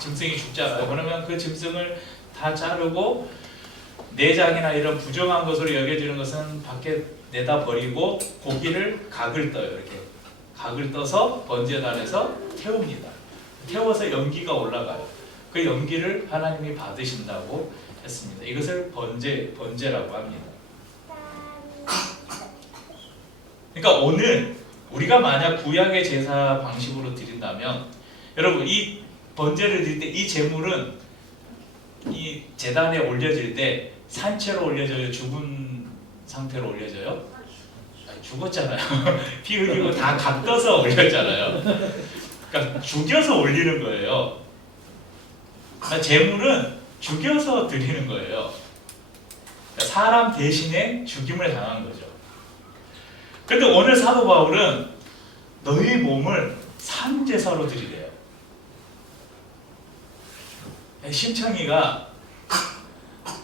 짐승이 죽잖아요. 그러면 그 짐승을 다 자르고 내장이나 이런 부정한 것으로 여겨지는 것은 밖에 내다 버리고 고기를 각을 떠요. 이렇게 각을 떠서 번제단에서 태웁니다. 태워서 연기가 올라가요. 그 연기를 하나님이 받으신다고 했습니다. 이것을 번제라고 합니다. 그러니까 오늘 우리가 만약 구약의 제사 방식으로 드린다면, 여러분 이 번제를 드릴 때 이 제물은 이 제단에 올려질 때 산채로 올려져요? 죽은 상태로 올려져요? 죽었잖아요. 피 흘리고 다 각떠서 올렸잖아요. 그러니까 죽여서 올리는 거예요. 그러니까 제물은 죽여서 드리는 거예요. 그러니까 사람 대신에 죽임을 당한 거죠. 그런데 오늘 사도 바울은 너희 몸을 산제사로 드리래요. 심청이가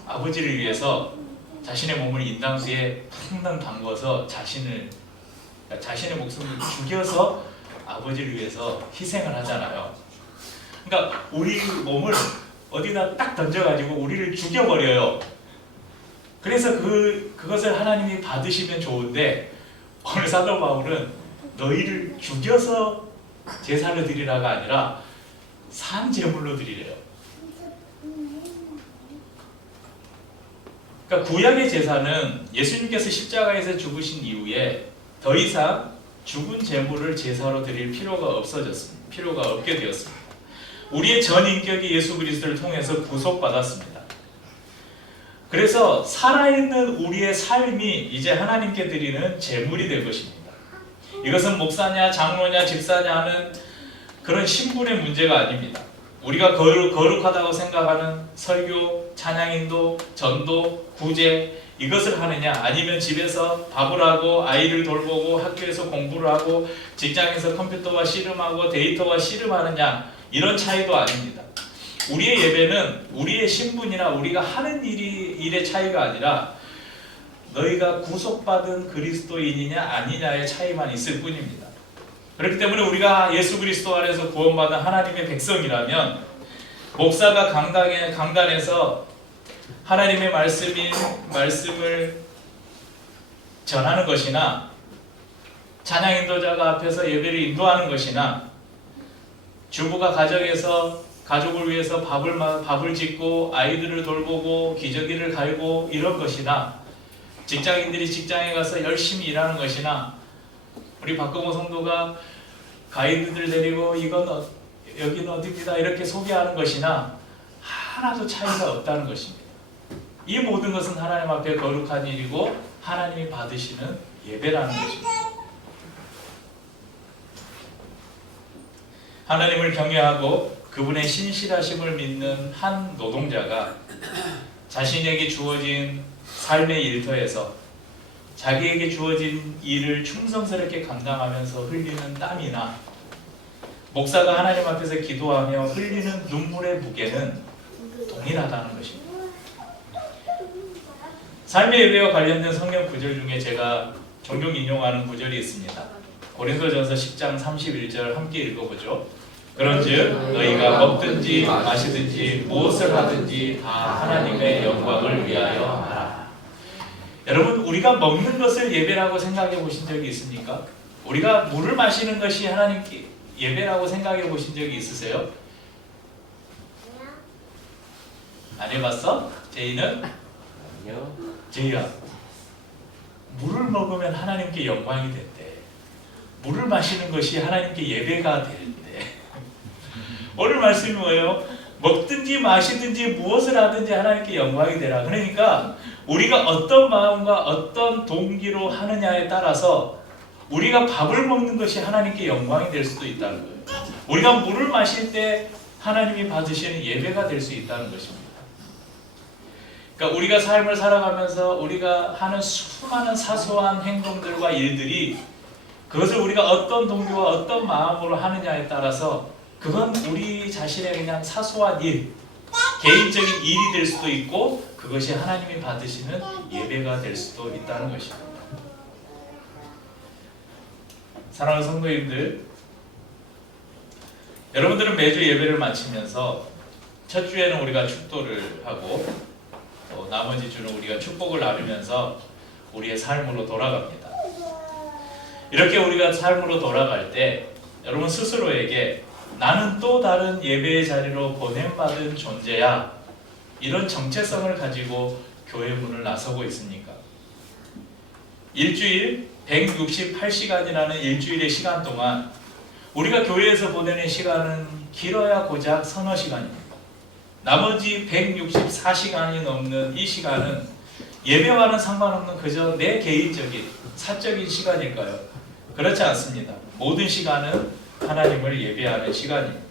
아버지를 위해서 자신의 몸을 인당수에 탕탕 담궈서 자신의 목숨을 죽여서 아버지를 위해서 희생을 하잖아요. 그러니까 우리 몸을 어디다 딱 던져가지고 우리를 죽여버려요. 그래서 그것을 하나님이 받으시면 좋은데, 오늘 사도 바울은 너희를 죽여서 제사를 드리라가 아니라 산 제물로 드리래요. 그러니까 구약의 제사는 예수님께서 십자가에서 죽으신 이후에 더 이상 죽은 제물을 제사로 드릴 필요가 없게 되었습니다. 우리의 전 인격이 예수 그리스도를 통해서 구속받았습니다. 그래서 살아있는 우리의 삶이 이제 하나님께 드리는 제물이 될 것입니다. 이것은 목사냐 장로냐 집사냐 하는 그런 신분의 문제가 아닙니다. 우리가 거룩하다고 생각하는 설교, 찬양인도, 전도, 구제 이것을 하느냐, 아니면 집에서 밥을 하고 아이를 돌보고 학교에서 공부를 하고 직장에서 컴퓨터와 씨름하고 데이터와 씨름하느냐, 이런 차이도 아닙니다. 우리의 예배는 우리의 신분이나 우리가 하는 일의 차이가 아니라 너희가 구속받은 그리스도인이냐 아니냐의 차이만 있을 뿐입니다. 그렇기 때문에 우리가 예수 그리스도 안에서 구원받은 하나님의 백성이라면 목사가 강단에서 하나님의 말씀을 전하는 것이나 찬양 인도자가 앞에서 예배를 인도하는 것이나 주부가 가정에서 가족을 위해서 밥을 짓고 아이들을 돌보고 기저귀를 갈고 이런 것이나 직장인들이 직장에 가서 열심히 일하는 것이나 우리 박금호 성도가 가이드들 데리고 여기는 어디입니다 이렇게 소개하는 것이나 하나도 차이가 없다는 것입니다. 이 모든 것은 하나님 앞에 거룩한 일이고 하나님이 받으시는 예배라는 것입니다. 하나님을 경외하고 그분의 신실하심을 믿는 한 노동자가 자신에게 주어진 삶의 일터에서 자기에게 주어진 일을 충성스럽게 감당하면서 흘리는 땀이나 목사가 하나님 앞에서 기도하며 흘리는 눈물의 무게는 동일하다는 것입니다. 삶의 예배와 관련된 성경 구절 중에 제가 종종 인용하는 구절이 있습니다. 고린도전서 10장 31절 함께 읽어보죠. 그런즉 너희가 먹든지 마시든지 무엇을 하든지 다 하나님의 영광을 위하여 하라. 여러분, 우리가 먹는 것을 예배라고 생각해 보신 적이 있습니까? 우리가 물을 마시는 것이 하나님께 예배라고 생각해 보신 적이 있으세요? 안 해봤어? 제이는? 아니요. 제이야, 물을 먹으면 하나님께 영광이 된대. 물을 마시는 것이 하나님께 예배가 된대. 오늘 말씀이 뭐예요? 먹든지 마시든지 무엇을 하든지 하나님께 영광이 되라. 그러니까 우리가 어떤 마음과 어떤 동기로 하느냐에 따라서 우리가 밥을 먹는 것이 하나님께 영광이 될 수도 있다는 거예요. 우리가 물을 마실 때 하나님이 받으시는 예배가 될 수 있다는 것입니다. 그러니까 우리가 삶을 살아가면서 우리가 하는 수많은 사소한 행동들과 일들이 그것을 우리가 어떤 동기와 어떤 마음으로 하느냐에 따라서 그건 우리 자신의 그냥 사소한 일, 개인적인 일이 될 수도 있고 그것이 하나님이 받으시는 예배가 될 수도 있다는 것입니다. 사랑하는 성도님들, 여러분들은 매주 예배를 마치면서 첫 주에는 우리가 축도를 하고 또 나머지 주는 우리가 축복을 나누면서 우리의 삶으로 돌아갑니다. 이렇게 우리가 삶으로 돌아갈 때 여러분 스스로에게 나는 또 다른 예배의 자리로 보냄받은 존재야, 이런 정체성을 가지고 교회 문을 나서고 있습니까? 일주일 168시간이라는 일주일의 시간 동안 우리가 교회에서 보내는 시간은 길어야 고작 서너 시간입니다. 나머지 164시간이 넘는 이 시간은 예배와는 상관없는 그저 내 개인적인 사적인 시간일까요? 그렇지 않습니다. 모든 시간은 하나님을 예배하는 시간입니다.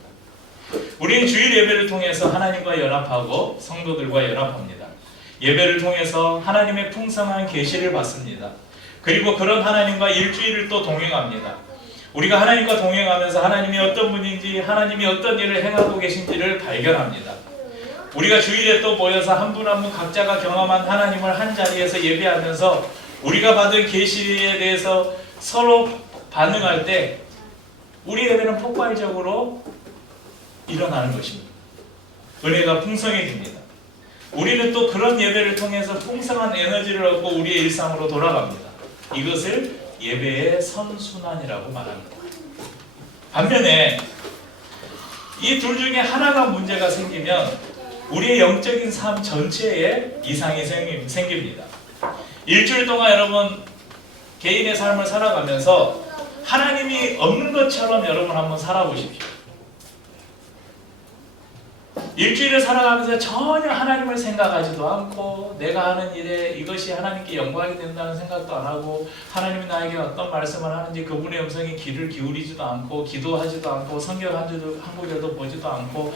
우리는 주일 예배를 통해서 하나님과 연합하고 성도들과 연합합니다. 예배를 통해서 하나님의 풍성한 계시를 받습니다. 그리고 그런 하나님과 일주일을 또 동행합니다. 우리가 하나님과 동행하면서 하나님이 어떤 분인지, 하나님이 어떤 일을 행하고 계신지를 발견합니다. 우리가 주일에 또 모여서 한 분 한 분 각자가 경험한 하나님을 한 자리에서 예배하면서 우리가 받은 계시에 대해서 서로 반응할 때 우리 예배는 폭발적으로 일어나는 것입니다. 은혜가 풍성해집니다. 우리는 또 그런 예배를 통해서 풍성한 에너지를 얻고 우리의 일상으로 돌아갑니다. 이것을 예배의 선순환이라고 말합니다. 반면에 이 둘 중에 하나가 문제가 생기면 우리의 영적인 삶 전체에 이상이 생깁니다. 일주일 동안 여러분 개인의 삶을 살아가면서 하나님이 없는 것처럼 여러분 한번 살아보십시오. 일주일을 살아가면서 전혀 하나님을 생각하지도 않고 내가 하는 일에 이것이 하나님께 영광이 된다는 생각도 안 하고 하나님이 나에게 어떤 말씀을 하는지 그분의 음성에 귀를 기울이지도 않고 기도하지도 않고 성경 한 구절도 보지도 않고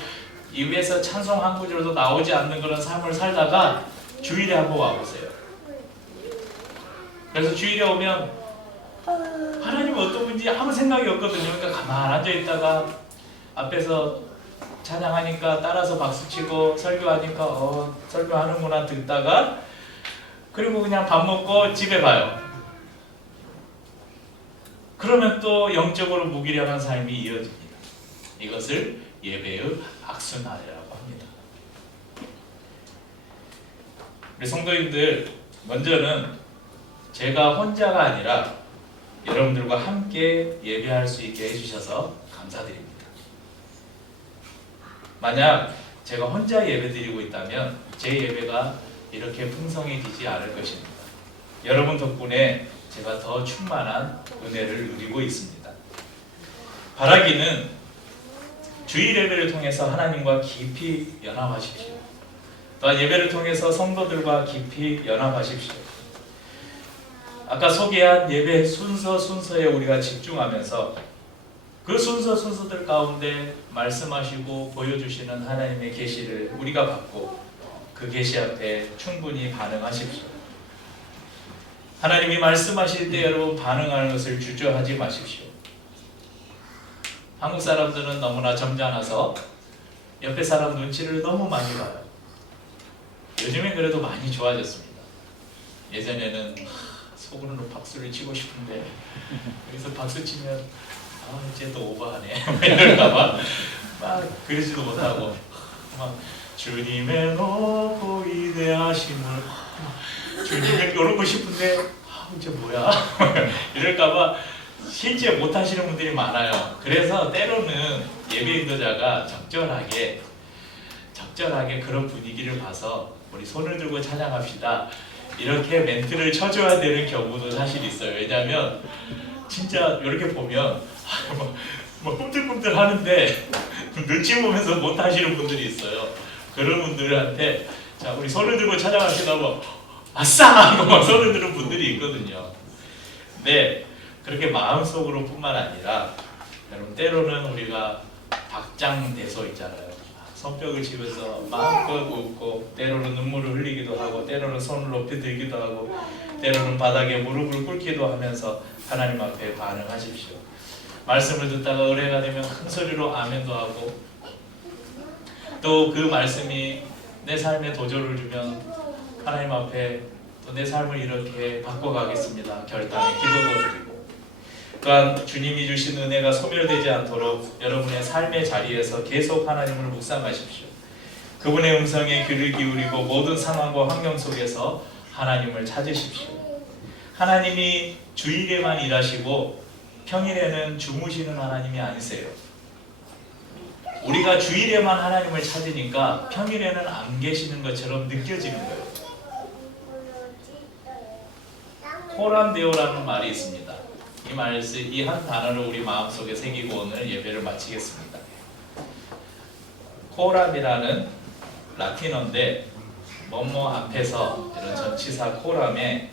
입에서 찬송 한 구절도 나오지 않는 그런 삶을 살다가 주일에 한번 와보세요. 그래서 주일에 오면 하나님이 어떤 분인지 아무 생각이 없거든요. 그러니까 가만히 앉아있다가 앞에서 찬양하니까 따라서 박수치고 설교하니까 설교하는구나 듣다가 그리고 그냥 밥 먹고 집에 가요. 그러면 또 영적으로 무기력한 삶이 이어집니다. 이것을 예배의 악순환이라고 합니다. 우리 성도님들, 먼저는 제가 혼자가 아니라 여러분들과 함께 예배할 수 있게 해주셔서 감사드립니다. 만약 제가 혼자 예배드리고 있다면 제 예배가 이렇게 풍성해지지 않을 것입니다. 여러분 덕분에 제가 더 충만한 은혜를 누리고 있습니다. 바라기는 주일 예배를 통해서 하나님과 깊이 연합하십시오. 또한 예배를 통해서 성도들과 깊이 연합하십시오. 아까 소개한 예배 순서에 우리가 집중하면서 그 순서들 가운데 말씀하시고 보여주시는 하나님의 계시를 우리가 받고 그 계시 앞에 충분히 반응하십시오. 하나님이 말씀하실 때 여러분 반응하는 것을 주저하지 마십시오. 한국 사람들은 너무나 점잖아서 옆에 사람 눈치를 너무 많이 봐요. 요즘엔 그래도 많이 좋아졌습니다. 예전에는 속으로는 박수를 치고 싶은데 여기서 박수 치면 이제 또 오버하네 이럴까봐 막 그러지도 못하고 막 주님의 높고 위대하심을 주님을 이러고 싶은데 이제 뭐야 이럴까봐 실제 못하시는 분들이 많아요. 그래서 때로는 예배 인도자가 적절하게 그런 분위기를 봐서 우리 손을 들고 찬양합시다 이렇게 멘트를 쳐줘야 되는 경우도 사실 있어요. 왜냐하면 진짜 이렇게 보면 뭐 꿈틀꿈틀 하는데 눈치 보면서 못하시는 분들이 있어요. 그런 분들한테 자 우리 손을 들고 찬양합시다 뭐 아싸 하고 막 손을 드는 분들이 있거든요. 네, 그렇게 마음속으로 뿐만 아니라 여러분 때로는 우리가 박장대소 있잖아요. 손뼉을 치면서 마음껏 웃고 때로는 눈물을 흘리기도 하고 때로는 손을 높이 들기도 하고 때로는 바닥에 무릎을 꿇기도 하면서 하나님 앞에 반응하십시오. 말씀을 듣다가 은혜가 되면 큰 소리로 아멘도 하고 또 그 말씀이 내 삶에 도전을 주면 하나님 앞에 또 내 삶을 이렇게 바꿔가겠습니다 결단에 기도도 드리고 또한 주님이 주신 은혜가 소멸되지 않도록 여러분의 삶의 자리에서 계속 하나님을 묵상하십시오. 그분의 음성에 귀를 기울이고 모든 상황과 환경 속에서 하나님을 찾으십시오. 하나님이 주일에만 일하시고 평일에는 주무시는 하나님이 아니세요. 우리가 주일에만 하나님을 찾으니까 평일에는 안 계시는 것처럼 느껴지는 거예요. 코람데오라는 말이 있습니다. 이 한 단어를 우리 마음속에 새기고 오늘 예배를 마치겠습니다. 코람이라는 라틴어인데 뭐뭐 앞에서 이런 전치사 코람에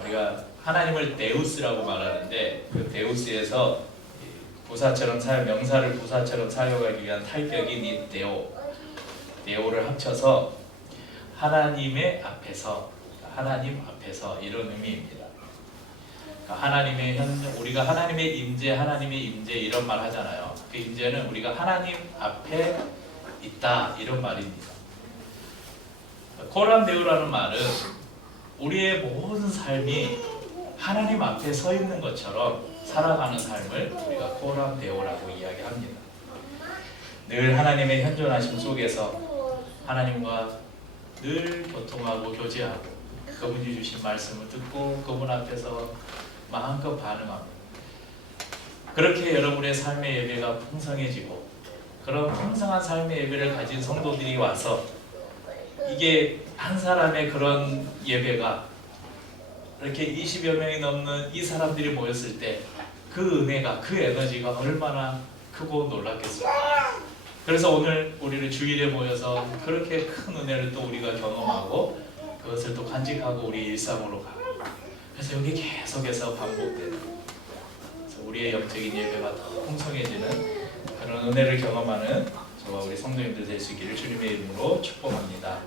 우리가 하나님을 데우스라고 말하는데 그 데우스에서 부사처럼 명사를 부사처럼 사용하기 위한 탈격인 이 데오를 합쳐서 하나님 앞에서 이런 의미입니다. 우리가 하나님의 임재 이런 말 하잖아요. 그 임재는 우리가 하나님 앞에 있다 이런 말입니다. 코람데오라는 말은 우리의 모든 삶이 하나님 앞에 서 있는 것처럼 살아가는 삶을 우리가 코람데오라고 이야기합니다. 늘 하나님의 현존하심 속에서 하나님과 늘 교통하고 교제하고 그분이 주신 말씀을 듣고 그분 앞에서 마음껏 반응합니다. 그렇게 여러분의 삶의 예배가 풍성해지고 그런 풍성한 삶의 예배를 가진 성도들이 와서 이게 한 사람의 그런 예배가 이렇게 20여 명이 넘는 이 사람들이 모였을 때 그 은혜가 그 에너지가 얼마나 크고 놀랍겠습니까? 그래서 오늘 우리를 주일에 모여서 그렇게 큰 은혜를 또 우리가 경험하고 그것을 또 간직하고 우리 일상으로 가고 그래서 여기 계속해서 반복되는 그래서 우리의 영적인 예배가 더 풍성해지는 그런 은혜를 경험하는 저와 우리 성도님들 될 수 있기를 주님의 이름으로 축복합니다.